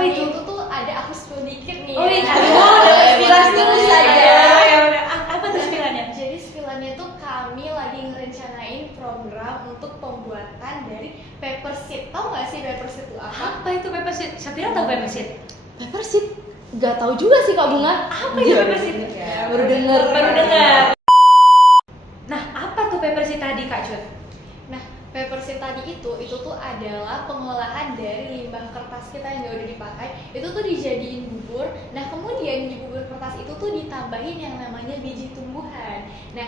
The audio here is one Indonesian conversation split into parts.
Apa itu? Itu tuh ada aku spill dikit nih. Oh iya, spill dulu saja. Apa tuh spillannya? Jadi spillannya tuh kami lagi ngerencanain program untuk pembuatan dari paper sheet. Tahu nggak sih paper sheet itu apa? Apa itu paper sheet? Syafira tahu paper sheet? Paper sheet? Gak tahu juga sih Kak Bunga. Apa itu paper sheet? Baru dengar. Nah, apa tuh paper sheet tadi Kak Cut? Nah, paper sheet tadi itu tuh adalah pengolahan dari limbah kertas kita yang udah dipakai. Itu tuh dijadiin bubur. Nah, kemudian di bubur kertas itu tuh ditambahin yang namanya biji tumbuhan. Nah,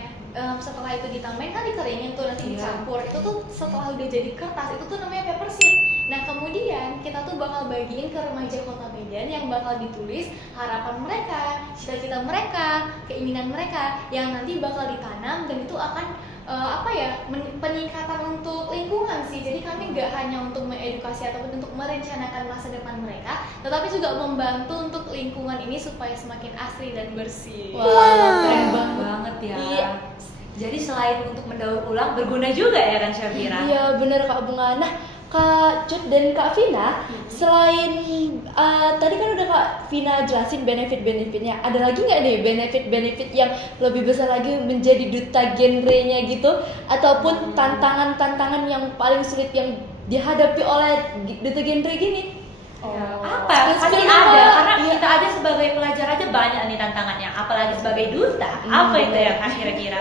setelah itu ditambahin kan dikeringin tuh nanti dicampur. Itu tuh setelah udah jadi kertas itu tuh namanya paper sheet. Nah, kemudian kita tuh bakal bagiin ke remaja Kota Medan yang bakal ditulis harapan mereka, cita-cita mereka, keinginan mereka yang nanti bakal ditanam dan itu akan peningkatan untuk lingkungan sih. Jadi kami nggak hanya untuk mengedukasi ataupun untuk merencanakan masa depan mereka, tetapi juga membantu untuk lingkungan ini supaya semakin asri dan bersih. Wah, keren banget ya. Iya. Jadi selain untuk mendaur ulang, berguna juga ya kan Syafira? Iya bener Kak Bunga. Nah Kak Cut dan Kak Vina, selain tadi kan udah Kak Vina jelasin benefit-benefitnya, ada lagi nggak nih benefit-benefit yang lebih besar lagi menjadi duta genrenya gitu, ataupun tantangan-tantangan yang paling sulit yang dihadapi oleh duta genre gini? Apa? Pasti ada, karena kita aja sebagai pelajar aja banyak nih tantangannya, apalagi sebagai duta. Apa itu yang kira-kira?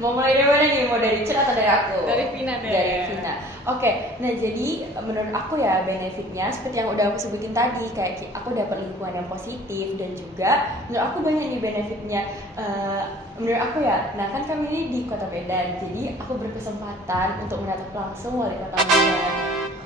Mau mulai dari mana nih? Mau dari Cut atau dari aku? Dari Vina deh. Dari Vina. Oke, nah jadi menurut aku ya benefitnya seperti yang udah aku sebutin tadi, kayak aku dapat lingkungan yang positif dan juga menurut aku banyak nih benefitnya. Menurut aku ya, nah kan kami ini di Kota Medan, jadi aku berkesempatan untuk menatap langsung wali kota Medan.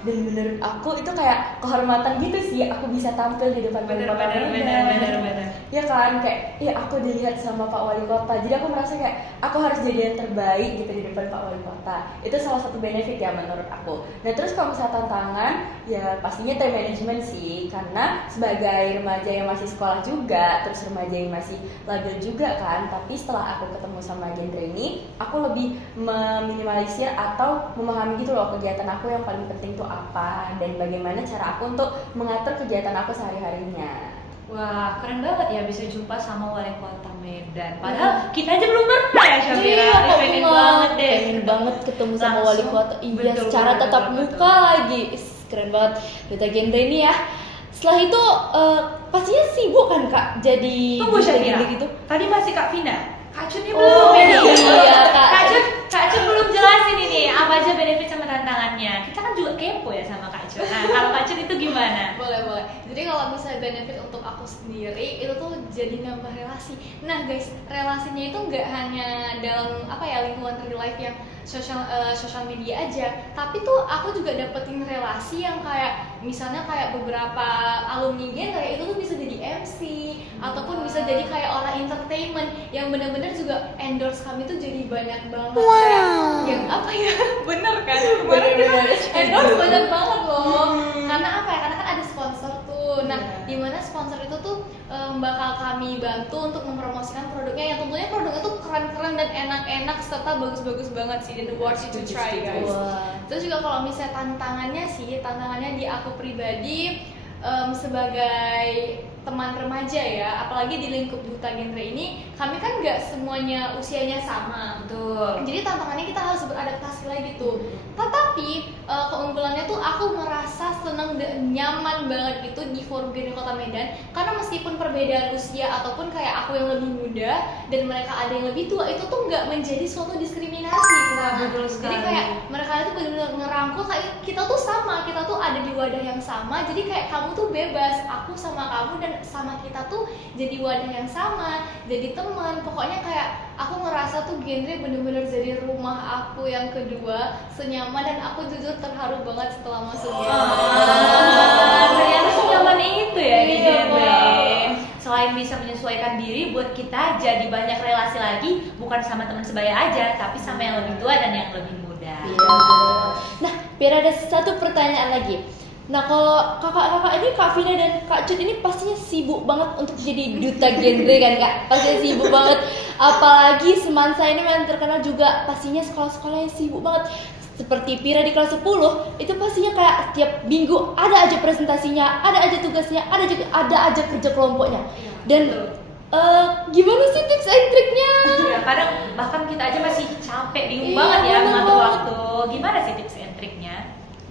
Dan menurut aku itu kayak kehormatan gitu sih, aku bisa tampil di depan wali kota Medan. Ya kan, kayak aku dilihat sama Pak Wali Kota, jadi aku merasa kayak aku harus jadi yang terbaik gitu di depan Pak Wali Kota. Itu salah satu benefit ya menurut aku. Nah terus kalau misalnya tantangan, ya pastinya time management sih, karena sebagai remaja yang masih sekolah juga, terus remaja yang masih labil juga kan. Tapi setelah aku ketemu sama genre ini, aku lebih meminimalisir atau memahami gitu loh kegiatan aku yang paling penting tuh apa, dan bagaimana cara aku untuk mengatur kegiatan aku sehari-harinya. Wah, keren banget ya bisa jumpa sama wali kota Medan. Padahal kita aja belum pernah ya Syafira. Iya Kak Pengen Bunga, banget deh. pengen banget ketemu sama Langsung. wali kota. Iya, Betul, secara betul, tatap betul, muka lagi. Keren banget duta genre ini ya. Setelah itu pastinya sibuk kan Kak jadi Tunggu duta Syafira. genre gitu. Tadi masih Kak Vina. Kak Cutnya Oh, belum ini. iya, Kak. Kak Cut belum jelasin ini apa aja benefit sama tantangannya. Kita kan juga kepo ya sama Kak Cut. Nah, kalau Kak Cut itu gimana? Boleh. Jadi kalau misalnya benefit untuk aku sendiri itu tuh jadi nambah relasi. Nah guys, relasinya itu nggak hanya dalam lingkungan real life yang social media aja, tapi tuh aku juga dapetin relasi yang kayak misalnya kayak beberapa alumni genre itu tuh bisa jadi MC ataupun bisa jadi kayak orang entertainment yang benar-benar juga endorse kami tuh jadi banyak banget. Kayak yang bener kan kemarin kita endorse banyak banget loh. Karena karena kan ada sponsor tuh. Nah, dimana sponsor itu tuh bakal kami bantu untuk mempromosikan produknya yang tentunya produknya tuh keren-keren dan enak-enak serta bagus-bagus banget sih, dan worth it to try guys. Terus juga kalau misalnya tantangannya di aku pribadi sebagai teman remaja ya, apalagi di lingkup duta genre ini, kami kan nggak semuanya usianya sama. Betul. Jadi tantangannya kita harus beradaptasi lagi tuh. Tetapi keunggulannya tuh aku merasa seneng dan nyaman banget gitu di forum genre Kota Medan, karena meskipun perbedaan usia ataupun kayak aku yang lebih muda dan mereka ada yang lebih tua, itu tuh nggak menjadi suatu diskriminasi. Betul Jadi sekali. kayak mereka itu benar-benar ngerangkul kayak kita tuh sama, kita tuh ada di wadah yang sama. Jadi kayak kamu tuh bebas, aku sama kamu dan sama kita tuh jadi wadah yang sama, jadi teman. Pokoknya kayak aku ngerasa tuh genre bener-bener jadi rumah aku yang kedua, senyaman, dan aku jujur terharu banget setelah masuk genre. Ternyata senyaman itu ya di Iya, genre. Bang. Selain bisa menyesuaikan diri, buat kita jadi banyak relasi lagi, bukan sama teman sebaya aja, tapi sama yang lebih tua dan yang lebih muda. Iya. Nah, biar ada satu pertanyaan lagi. Nah, kalau kakak-kakak ini, Kak Vina dan Kak Cut ini pastinya sibuk banget untuk jadi duta genre kan Kak? Pastinya sibuk banget. Apalagi Semansa ini yang terkenal juga pastinya sekolah-sekolah yang sibuk banget. seperti Pira di kelas 10 itu pastinya kayak setiap minggu ada aja presentasinya, ada aja tugasnya, ada aja kerja kelompoknya. Dan gimana sih tips and triknya? Ya, kadang bahkan kita aja masih capek, bingung Iya, banget ya bener mengatur banget. waktu. Gimana sih tips and triknya?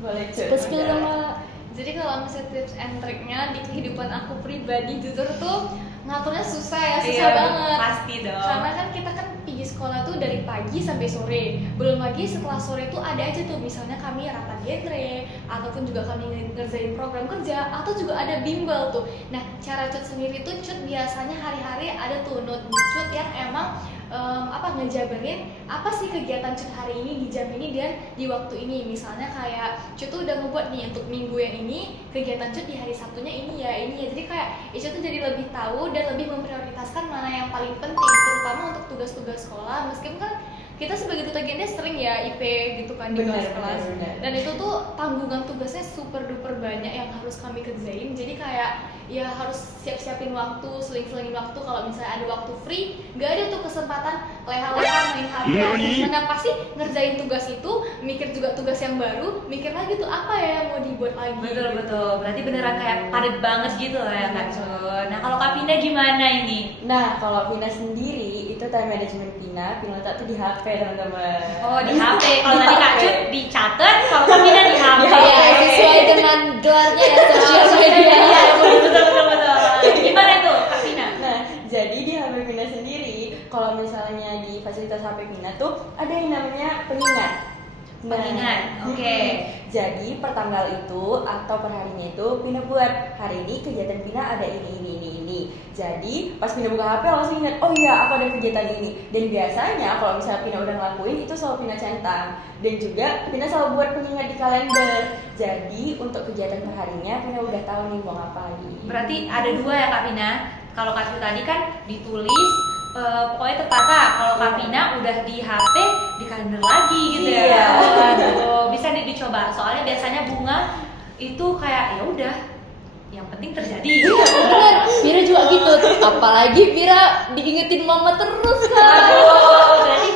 Boleh Spill dong, Kak. Jadi kalau misalnya tips and triknya di kehidupan aku pribadi jujur tuh ngaturnya susah ya, susah Iya, banget. pasti dong. Karena kan kita kan pergi sekolah tuh dari pagi sampai sore. Belum lagi setelah sore tuh ada aja tuh misalnya kami rapat genre ataupun juga kami ngerjain program kerja atau juga ada bimbel tuh. Nah, cara Cut sendiri tuh Cut biasanya hari-hari ada tuh notebook Cut yang emang ngejabarin apa sih kegiatan Cut hari ini di jam ini dan di waktu ini. Misalnya kayak Cut tuh udah ngebuat nih untuk minggu yang ini kegiatan Cut di hari Sabtunya ini ya. Jadi kayak Cut tuh jadi lebih tahu dan lebih memprioritaskan mana yang paling penting, terutama untuk tugas-tugas sekolah. Meskipun kan kita sebagai duta genre sering ya IP gitu kan di kelas-kelas. Dan itu tuh tanggungan tugasnya super duper banyak yang harus kami kerjain. Jadi kayak ya harus siap-siapin waktu, seling-selingin waktu. Kalau misalnya ada waktu free, nggak ada tuh kesempatan leha-leha main HP. Mana pasti ngerjain tugas itu, mikir juga tugas yang baru, mikir lagi tuh apa ya yang mau dibuat lagi. Betul. Berarti beneran kayak padat banget gitu lah ya Kak Cun. Nah kalau Kak Vina gimana ini? Nah, kalau Vina sendiri itu time management Vina letak tuh di HP teman-teman. Oh di HP. Kalau tadi Kak Cun dicatat, kalau Kak Vina di HP. Ya, sesuai dengan gelarnya ya sosial media. Iya, betul. Gimana itu Kak Vina? Nah, jadi di HP Vina sendiri, kalau misalnya di fasilitas HP Vina tuh ada yang namanya pengingat. Pengingat, oke. Jadi per tanggal itu atau per harinya itu Vina buat hari ini kegiatan Vina ada ini. Jadi pas Vina buka HP langsung ingat, oh iya aku ada kegiatan ini. Dan biasanya kalau misalnya Vina udah ngelakuin itu selalu Vina centang. Dan juga Vina selalu buat pengingat di kalender. Jadi untuk kegiatan per harinya Vina udah tahu nih mau ngapain. Berarti ada dua ya Kak Vina. Kalau Kak Cun tadi kan ditulis pokoknya tertata. Kalau Kak Vina udah di HP di kalender lagi gitu ya. Iya. Oh, bisa nih dicoba. Soalnya biasanya bunga itu kayak ya udah yang penting terjadi. Bener, Pira juga gitu. Apalagi Pira diingetin mama terus kan. Aduh, berarti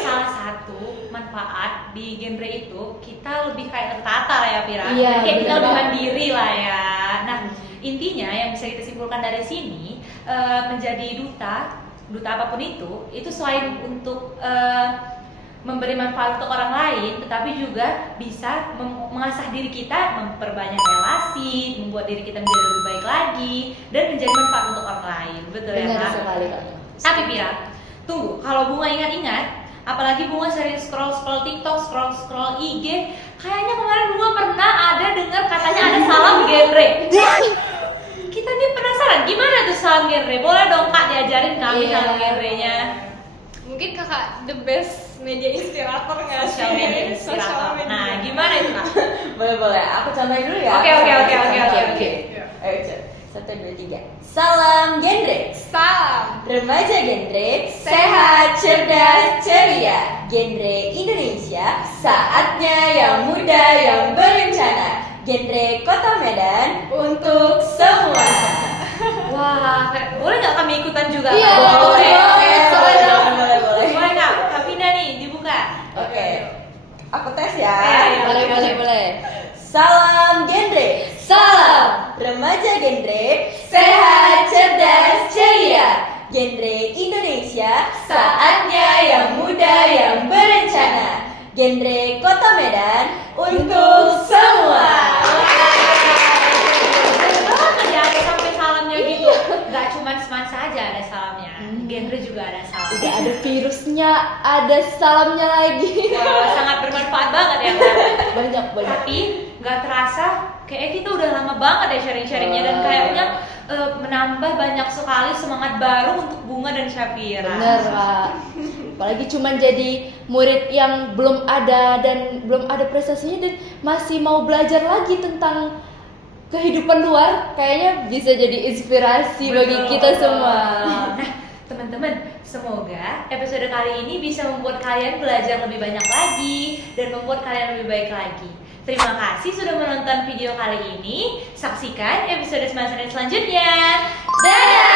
salah satu manfaat di genre itu kita lebih kayak tertata lah ya Pira. Iya, Kayak kita bener lebih banget. mandiri lah ya. Nah intinya yang bisa kita simpulkan dari sini menjadi duta apapun itu selain untuk memberi manfaat untuk orang lain, tetapi juga bisa mengasah diri kita, memperbanyak relasi, membuat diri kita menjadi lebih baik lagi, dan menjadi manfaat untuk orang lain. Betul ya Benar Kak? sekali Kak. Tapi Pira, tunggu, kalau Bunga ingat-ingat, apalagi Bunga sering scroll TikTok, scroll IG, kayaknya kemarin Bunga pernah ada dengar katanya ada salam genre. Kita nih penasaran, gimana tuh salam genre? Boleh dong Kak diajarin kami Iya. salam genre-nya. Mungkin kakak the best media inspirator nggak sih? Sosial media inspirator. Nah, gimana itu Kak? Boleh. Aku contohin dulu ya. Oke. Ayo, Cek. 1, 2, 3. Salam genre. Salam. Remaja genre, sehat, cerdas, ceria. Genre Indonesia, saatnya yang muda yang berencana. Genre Kota Medan, untuk semua. Wah, boleh nggak kami ikutan juga? Iya, Kak? boleh. Boleh. Boleh Kak, Kak Vina nih dibuka. Oke. Aku tes ya. Boleh. Salam genre. Salam. Remaja genre, sehat, cerdas, ceria. Genre Indonesia, saatnya yang muda yang berencana. Genre Kota Medan, untuk semua. Ya ada sampai salamnya gitu. Gak cuma seman saja ada salamnya. Genre juga ada salam. Udah ada virusnya, ada salamnya lagi. Wah, sangat bermanfaat banget ya Kak. Banyak. Tapi nggak terasa kayak kita udah lama banget ya sharing-sharingnya dan kayaknya menambah banyak sekali semangat baru untuk Bunga dan Syafira. Bener Kak. Apalagi cuman jadi murid yang belum ada prestasinya dan masih mau belajar lagi tentang kehidupan luar, kayaknya bisa jadi inspirasi bagi Betul. kita semua. Nah, teman-teman, semoga episode kali ini bisa membuat kalian belajar lebih banyak lagi dan membuat kalian lebih baik lagi. Terima kasih sudah menonton video kali ini. Saksikan episode selanjutnya. Dadah!